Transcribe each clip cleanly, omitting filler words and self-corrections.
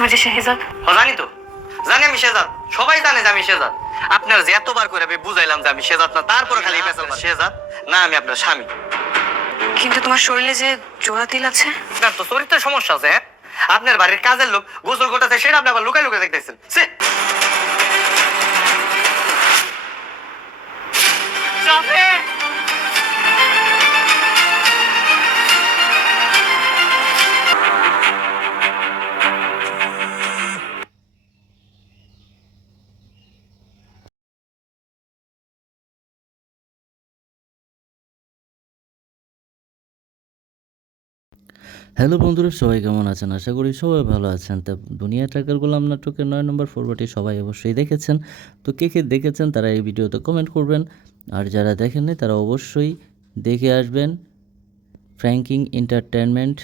তুমি যে শেহজাদ? জানি তো, জানি আমি শেহজাদ, সবাই জানে যে আমি শেহজাদ। আপনার যে এতবার করে আমি বুঝাইলাম যে আমি শেহজাদ না, তারপরে খালি শেহজাদ না, আমি আপনার স্বামী। কিন্তু তোমার শরীরে যে জোড়া তিল আছে। আপনার তো চরিত্রের সমস্যা আছে। হ্যাঁ, আপনার বাড়ির কাজের লোক গোসল করতেছে, সেটা আপনি আবার লুকাই লুকাই দেখতেছেন। হ্যালো বন্ধুরা, সবাই কেমন আছেন? আশা করি সবাই ভালো আছেন। তা দুনিয়া ট্র্যাকার গোলাম নাটকের 9 নম্বর পর্বটি সবাই অবশ্যই দেখেছেন। তো কে কে দেখেছেন তারা এই ভিডিওতে কমেন্ট করবেন, আর যারা দেখেননি তারা অবশ্যই দেখে আসবেন ফ্র্যাঙ্কিং এন্টারটেনমেন্ট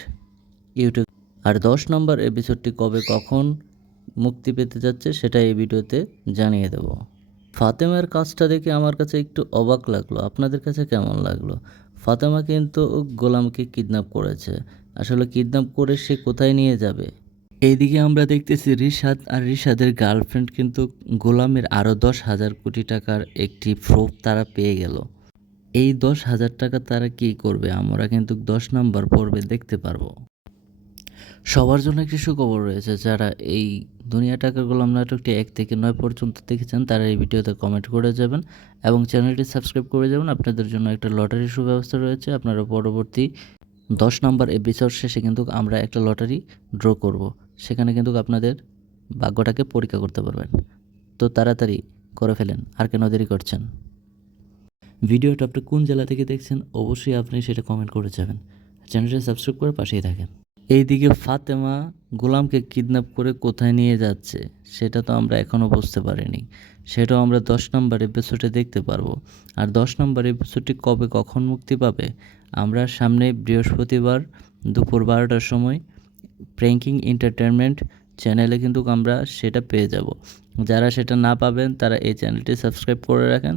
ইউটিউব। আর 10 নম্বর এপিসোডটি কবে কখন মুক্তি পেতে যাচ্ছে সেটা এই ভিডিওতে জানিয়ে দেব। ফাতেমার কাজটা দেখে আমার কাছে একটু অবাক লাগলো, আপনাদের কাছে কেমন লাগলো? ফাতেমা কিন্তু গোলামকে কিডন্যাপ করেছে। আসলে কিডন্যাপ করে সে কোথায় নিয়ে যাবে? এইদিকে আমরা দেখতেছি রিশাদ আর রিশাদের গার্লফ্রেন্ড কিন্তু গোলামের আরও 10,000 কোটি টাকার একটি প্রুফ তারা পেয়ে গেল। এই 10,000 টাকা তারা কি করবে আমরা কিন্তু 10 নম্বর পর্বে দেখতে পারবো। সবার জন্য একটি সুখবর রয়েছে, যারা এই দুনিয়া টাকার গোলাম নাটকটি 1 থেকে 9 পর্যন্ত দেখেছেন তারা এই ভিডিওতে কমেন্ট করে যাবেন এবং চ্যানেলটি সাবস্ক্রাইব করে যাবেন। আপনাদের জন্য একটা লটারির সুব্যবস্থা রয়েছে। আপনারা পরবর্তী 10 নম্বর এপিসোড শেষে কিন্তু আমরা একটা লটারি ড্র করব, সেখানে কিন্তু আপনাদের ভাগ্যটাকে পরীক্ষা করতে পারবেন। তো তাড়াতাড়ি করে ফেলেন, আর কেন দেরি করছেন? ভিডিওটা আপনি কোন জেলা থেকে দেখছেন অবশ্যই আপনি সেটা কমেন্ট করে যাবেন। চ্যানেলটি সাবস্ক্রাইব করে পাশেই থাকেন। এইদিকে ফাতেমা গোলামকে কিডন্যাপ করে কোথায় নিয়ে যাচ্ছে সেটা তো আমরা এখনও বুঝতে পারিনি, সেটাও আমরা 10 নম্বর এপিসোডে দেখতে পারবো। আর 10 নম্বর এপিসোডটি কবে কখন মুক্তি পাবে আমরা সামনে বৃহস্পতিবার দুপুর 12টার সময় প্র্যাঙ্কিং এন্টারটেনমেন্ট চ্যানেলে কিন্তু আমরা সেটা পেয়ে যাব। যারা সেটা না পাবেন তারা এই চ্যানেলটি সাবস্ক্রাইব করে রাখেন